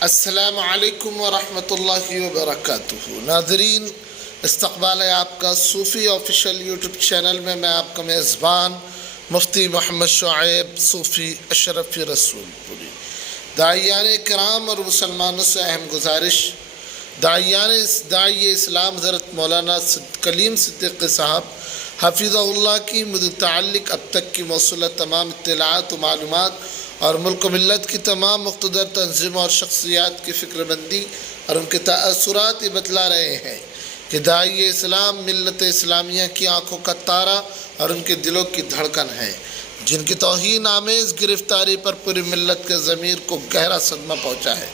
السلام علیکم ورحمۃ اللہ وبرکاتہ۔ ناظرین، استقبال ہے آپ کا صوفی آفیشیل یوٹیوب چینل میں آپ کا میزبان مفتی محمد شعیب صوفی اشرفی رسول پوری۔ داعیان کرام اور مسلمانوں سے اہم گزارش، داعی اسلام حضرت مولانا کلیم صدیقی صاحب حفظہ اللہ کی متعلق اب تک کی موصولہ تمام اطلاعات و معلومات اور ملک و ملت کی تمام مقتدر تنظیموں اور شخصیات کی فکر بندی اور ان کے تاثرات یہ بتلا رہے ہیں کہ داعی اسلام ملت اسلامیہ کی آنکھوں کا تارا اور ان کے دلوں کی دھڑکن ہے، جن کی توہین آمیز گرفتاری پر پوری ملت کے ضمیر کو گہرا صدمہ پہنچا ہے،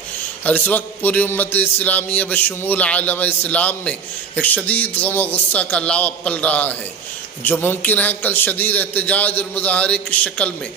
اور اس وقت پوری امت اسلامیہ بشمول عالم اسلام میں ایک شدید غم و غصہ کا لاوا پل رہا ہے، جو ممکن ہے کل شدید احتجاج اور مظاہرے کی شکل میں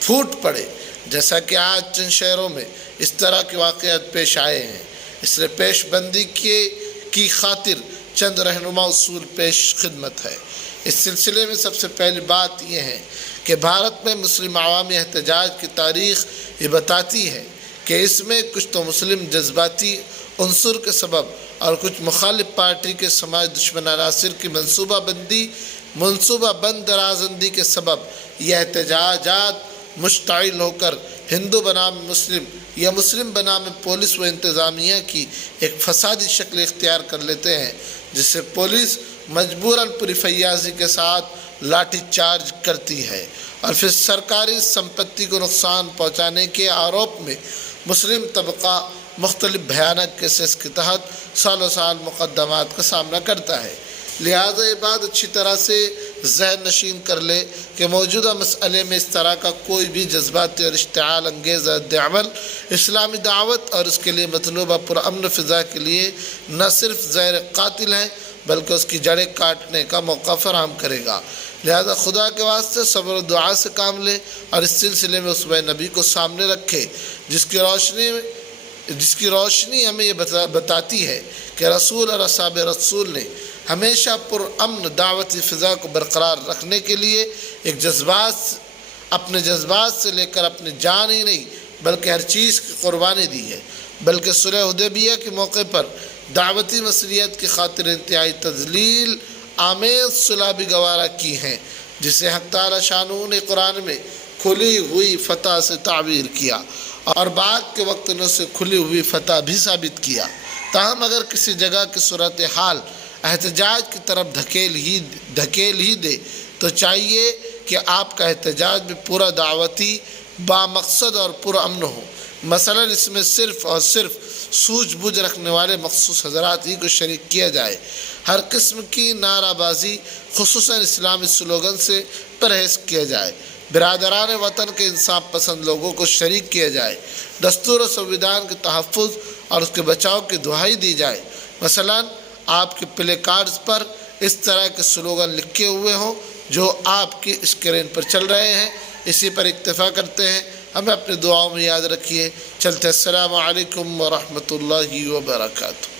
پھوٹ پڑے، جیسا کہ آج چند شہروں میں اس طرح کے واقعات پیش آئے ہیں۔ اس لیے پیش بندی کی خاطر چند رہنما اصول پیش خدمت ہے۔ اس سلسلے میں سب سے پہلی بات یہ ہے کہ بھارت میں مسلم عوامی احتجاج کی تاریخ یہ بتاتی ہے کہ اس میں کچھ تو مسلم جذباتی عنصر کے سبب اور کچھ مخالف پارٹی کے سماج دشمن عناصر کی منصوبہ بند درازندی کے سبب یہ احتجاجات مشتعل ہو کر ہندو بنام مسلم یا مسلم بنام پولیس و انتظامیہ کی ایک فسادی شکل اختیار کر لیتے ہیں، جس سے پولیس مجبوراً پوری فیاضی کے ساتھ لاٹھی چارج کرتی ہے اور پھر سرکاری سمپتی کو نقصان پہنچانے کے آروپ میں مسلم طبقہ مختلف بھیانک کیسز کے تحت سالوں سال مقدمات کا سامنا کرتا ہے۔ لہذا یہ بات اچھی طرح سے ذہن نشین کر لے کہ موجودہ مسئلے میں اس طرح کا کوئی بھی جذباتی اور اشتعال انگیز رد عمل اسلامی دعوت اور اس کے لیے مطلوبہ پرامن فضا کے لیے نہ صرف زہر قاتل ہے بلکہ اس کی جڑیں کاٹنے کا موقع فراہم کرے گا۔ لہذا خدا کے واسطے صبر و دعا سے کام لے اور اس سلسلے میں اسوہ نبی کو سامنے رکھے، جس کی روشنی ہمیں یہ بتاتی ہے کہ رسول اور اصحاب رسول نے ہمیشہ پرامن دعوتی فضا کو برقرار رکھنے کے لیے اپنے جذبات سے لے کر اپنی جان ہی نہیں بلکہ ہر چیز کی قربانی دی ہے، بلکہ صلح حدیبیہ کے موقع پر دعوتی مصلیحت کی خاطر انتہائی تذلیل آمیز صلح بھی گوارا کی ہیں، جسے حق تعالی شانہ نے قرآن میں کھلی ہوئی فتح سے تعبیر کیا اور بعد کے وقت نے اسے کھلی ہوئی فتح بھی ثابت کیا۔ تاہم اگر کسی جگہ کی صورتحال احتجاج کی طرف دھکیل ہی دے تو چاہیے کہ آپ کا احتجاج بھی پورا دعوتی بامقصد اور پرامن ہو۔ مثلا اس میں صرف اور صرف سوجھ بوجھ رکھنے والے مخصوص حضرات ہی کو شریک کیا جائے، ہر قسم کی نعرہ بازی خصوصاً اسلامی سلوگن سے پرہیز کیا جائے، برادران وطن کے انصاف پسند لوگوں کو شریک کیا جائے، دستور و سنویدھان کے تحفظ اور اس کے بچاؤ کی دہائی دی جائے۔ مثلا آپ کے پلے کارڈز پر اس طرح کے سلوگن لکھے ہوئے ہوں جو آپ کی اسکرین پر چل رہے ہیں، اسی پر اکتفا کرتے ہیں۔ ہمیں اپنی دعاؤں میں یاد رکھیے۔ چلتے السلام علیکم ورحمۃ اللہ وبرکاتہ۔